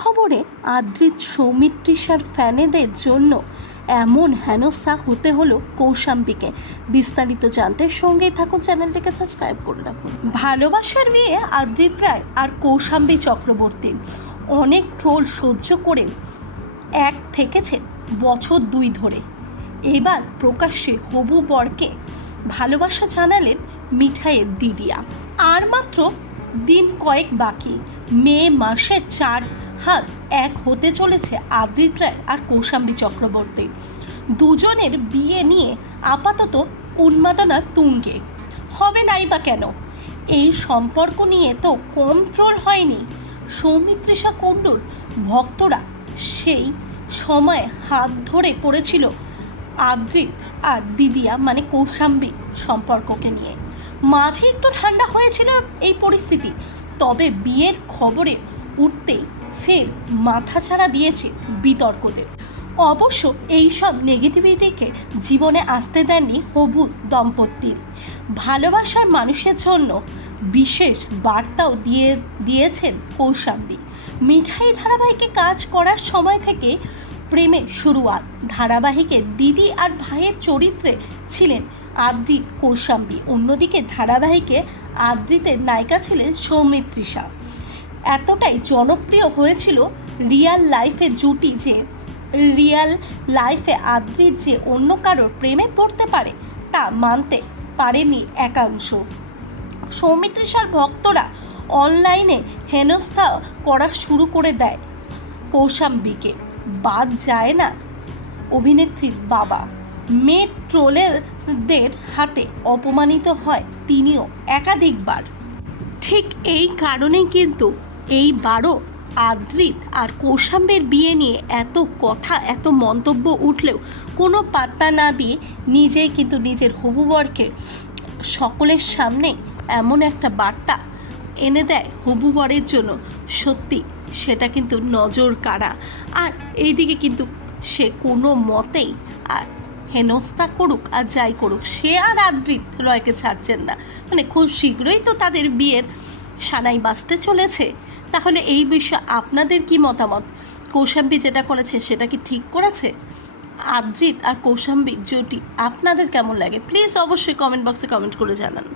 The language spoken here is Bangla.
খবরে আদ্রিত সৌমিত্রিষার ফ্যানেদের জন্য এমন হেনস্থা হতে হলো কৌশাম্বীকে। বিস্তারিত জানতে সঙ্গেই থাকুন, চ্যানেলটিকে সাবস্ক্রাইব করে রাখুন। ভালোবাসার বিয়ে আদ্রিত রায় আর কৌশাম্বী চক্রবর্তীর অনেক ট্রোল সহ্য করে এক থেকেছে বছর 2 ধরে। এবার প্রকাশ্যে হবু বরকে ভালোবাসা জানালেন মিঠাইয়ের দিদিয়া। আর মাত্র দিন কয়েক বাকি, মে মাসের 4 হাত 1 হতে চলেছে আদ্রিত রায় আর কৌশাম্বী চক্রবর্তী। দুজনের বিয়ে নিয়ে আপাতত উন্মাদনা তুঙ্গে। হবে নাই বা কেন? এই সম্পর্ক নিয়ে তো কম ট্রোল হয়নি। সৌমিত্রিষা কুণ্ডুর ভক্তরা সেই সময় হাত ধরে পড়েছিল আদ্রিত আর দিদিয়া মানে কৌশাম্বী সম্পর্ককে নিয়ে। মাঝে একটু ঠান্ডা হয়েছিল এই পরিস্থিতি, তবে বিয়ের খবরে উঠতেই ফের মাথাছাড়া দিয়েছে বিতর্কদের। অবশ্য এইসব নেগেটিভিটিকে জীবনে আসতে দেননি হবু দম্পতির। ভালোবাসার মানুষের জন্য বিশেষ বার্তাও দিয়েছেন কৌশাম্বী। মিঠাই ধারাবাহিকে কাজ করার সময় থেকে প্রেমে শুরুয়াত। ধারাবাহিকে দিদি আর ভাইয়ের চরিত্রে ছিলেন আদ্রিত কৌশাম্বী। অন্যদিকে ধারাবাহিকে আদ্রিতের নায়িকা ছিলেন সৌমিত্রিষা। এতটাই জনপ্রিয় হয়েছিল রিয়াল লাইফে জুটি যে রিয়াল লাইফে আদ্রিত যে অন্য কারোর প্রেমে পড়তে পারে তা মানতে পারেনি একাংশ। সৌমিত্রিষার ভক্তরা অনলাইনে হেনস্থা করা শুরু করে দেয় কৌশাম্বীকে। বাদ যায় না অভিনেত্রীর বাবা। মেয়ে ট্রোলারদের হাতে অপমানিত হয় তিনিও একাধিকবার। ঠিক এই কারণেই কিন্তু এইবারও আদ্রিত আর কৌশাম্বীর বিয়ে নিয়ে এত কথা, এত মন্তব্য উঠলেও কোনো পাত্তা না দিয়ে নিজেই কিন্তু নিজের হবু বরকে সকলের সামনে এমন একটা বার্তা এনে দেয় হবু বরের জন্য। সত্যি সেটা কিন্তু নজর কাড়া। আর এইদিকে কিন্তু সে কোনো মতেই আর হেনস্থা করুক আর যাই করুক, সে আর আদ্রিত রয়কে ছাড়ছেন না। মানে খুব শীঘ্রই তো তাদের বিয়ের সানাই বাজতে চলেছে। তাহলে এই বিষয়ে আপনাদের কি মতামত? কৌশাম্বী যেটা করেছে সেটা কি ঠিক করেছে? আদ্রিত আর কৌশাম্বী জুটি আপনাদের কেমন লাগে? প্লিজ অবশ্যই কমেন্ট বক্সে কমেন্ট করে জানান।